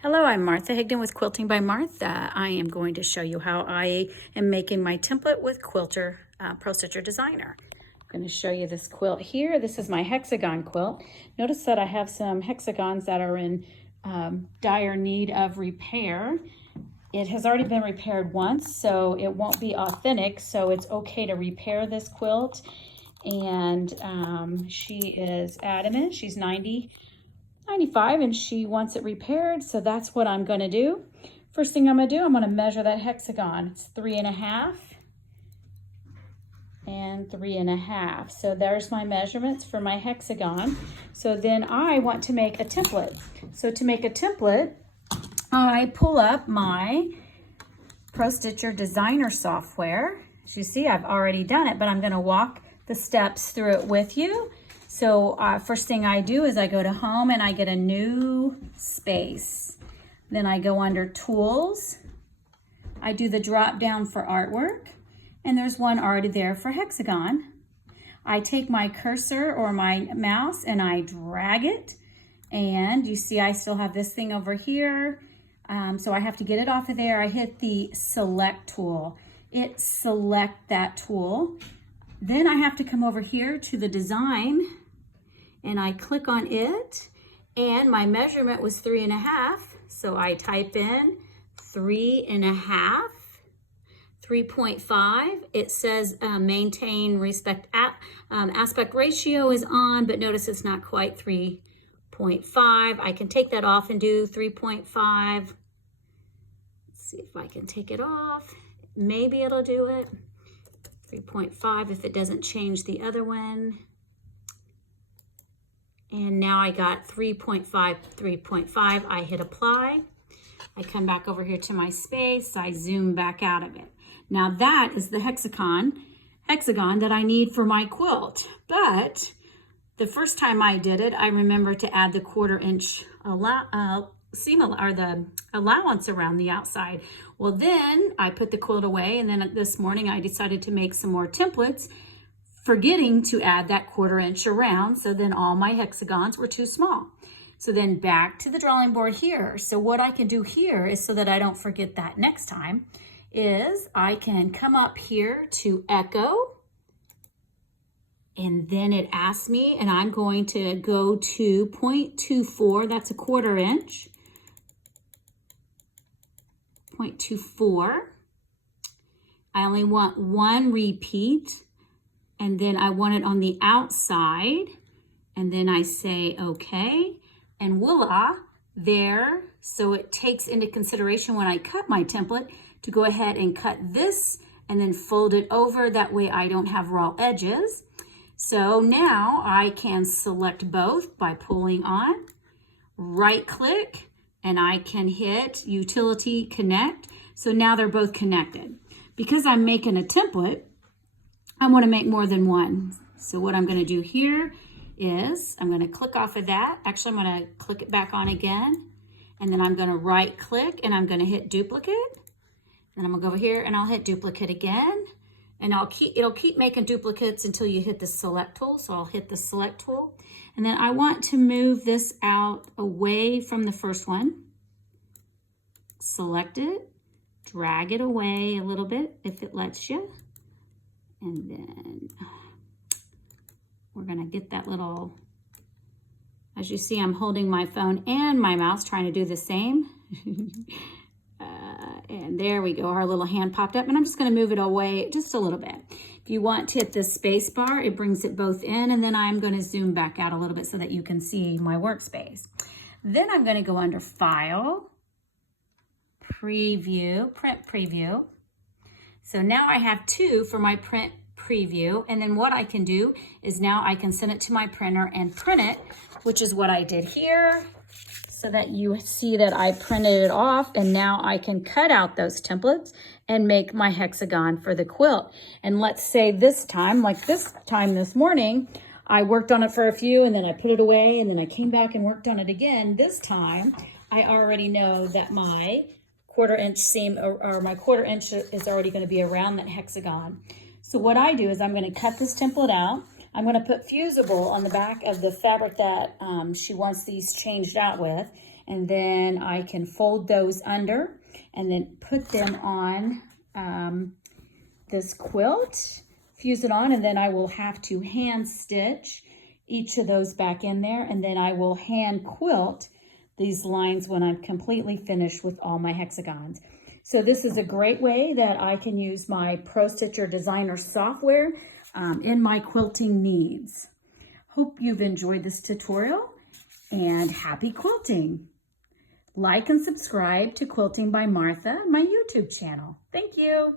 Hello, I'm Martha Higdon with Quilting by Martha. I am going to show you how I am making my template with Quilter Pro Stitcher Designer. I'm going to show you this quilt here. This is my hexagon quilt. Notice that I have some hexagons that are in dire need of repair. It has already been repaired once, so it won't be authentic, so it's okay to repair this quilt. And she is adamant. She's 95 and she wants it repaired, so that's what I'm going to do. First thing I'm going to do, I'm going to measure that hexagon. It's 3.5 and 3.5. So there's my measurements for my hexagon. So then I want to make a template. So to make a template, I pull up my Pro Stitcher Designer software. As you see, I've already done it, but I'm going to walk the steps through it with you. So first thing I do is I go to Home and I get a new space. Then I go under Tools. I do the drop down for Artwork, and there's one already there for Hexagon. I take my cursor or my mouse and I drag it, and you see I still have this thing over here. So I have to get it off of there. I hit the Select tool. It select that tool. Then I have to come over here to the design and I click on it, and my measurement was 3.5. So I type in 3.5, 3.5. It says maintain aspect ratio is on, but notice it's not quite 3.5. I can take that off and do 3.5. Let's see if I can take it off. Maybe it'll do it. 3.5 if it doesn't change the other one. And now I got 3.5, 3.5. I hit apply. I come back over here to my space. I zoom back out of it. Now that is the hexagon that I need for my quilt. But the first time I did it, I remember to add the 1/4 inch seam or the allowance around the outside. Well, then I put the quilt away, and then this morning I decided to make some more templates, forgetting to add that 1/4 inch around. So then all my hexagons were too small. So then back to the drawing board here. So what I can do here is, so that I don't forget that next time, is I can come up here to Echo, and then it asks me, and I'm going to go to 0.24, that's a 1/4 inch. 0.24. I only want one repeat, and then I want it on the outside, and then I say okay, and voila, there. So it takes into consideration when I cut my template to go ahead and cut this and then fold it over. That way I don't have raw edges. So now I can select both by pulling on, right click, and I can hit Utility Connect. So now they're both connected. Because I'm making a template, I want to make more than one. So what I'm going to do here is I'm going to click off of that. Actually, I'm going to click it back on again. And then I'm going to right click and I'm going to hit Duplicate. And I'm going to go over here and I'll hit Duplicate again. And it'll keep making duplicates until you hit the Select tool. So I'll hit the Select tool. And then I want to move this out away from the first one. Select it, drag it away a little bit if it lets you. And then we're gonna get that little, as you see, I'm holding my phone and my mouse trying to do the same. And there we go, our little hand popped up, and I'm just gonna move it away just a little bit. If you want to hit the space bar, it brings it both in, and then I'm gonna zoom back out a little bit so that you can see my workspace. Then I'm gonna go under File, Preview, Print Preview. So now I have two for my print preview, and then what I can do is now I can send it to my printer and print it, which is what I did here, so that you see that I printed it off, and now I can cut out those templates and make my hexagon for the quilt. And let's say this time, like this time this morning, I worked on it for a few and then I put it away and then I came back and worked on it again. This time, I already know that my 1/4 inch seam or my 1/4 inch is already going to be around that hexagon. So what I do is I'm going to cut this template out. I'm going to put fusible on the back of the fabric that she wants these changed out with. and then I can fold those under and then put them on this quilt, fuse it on, and then I will have to hand stitch each of those back in there, and then I will hand quilt these lines when I'm completely finished with all my hexagons. So this is a great way that I can use my Pro Stitcher Designer software in my quilting needs. Hope you've enjoyed this tutorial, and happy quilting. Like and subscribe to Quilting by Martha, my YouTube channel. Thank you.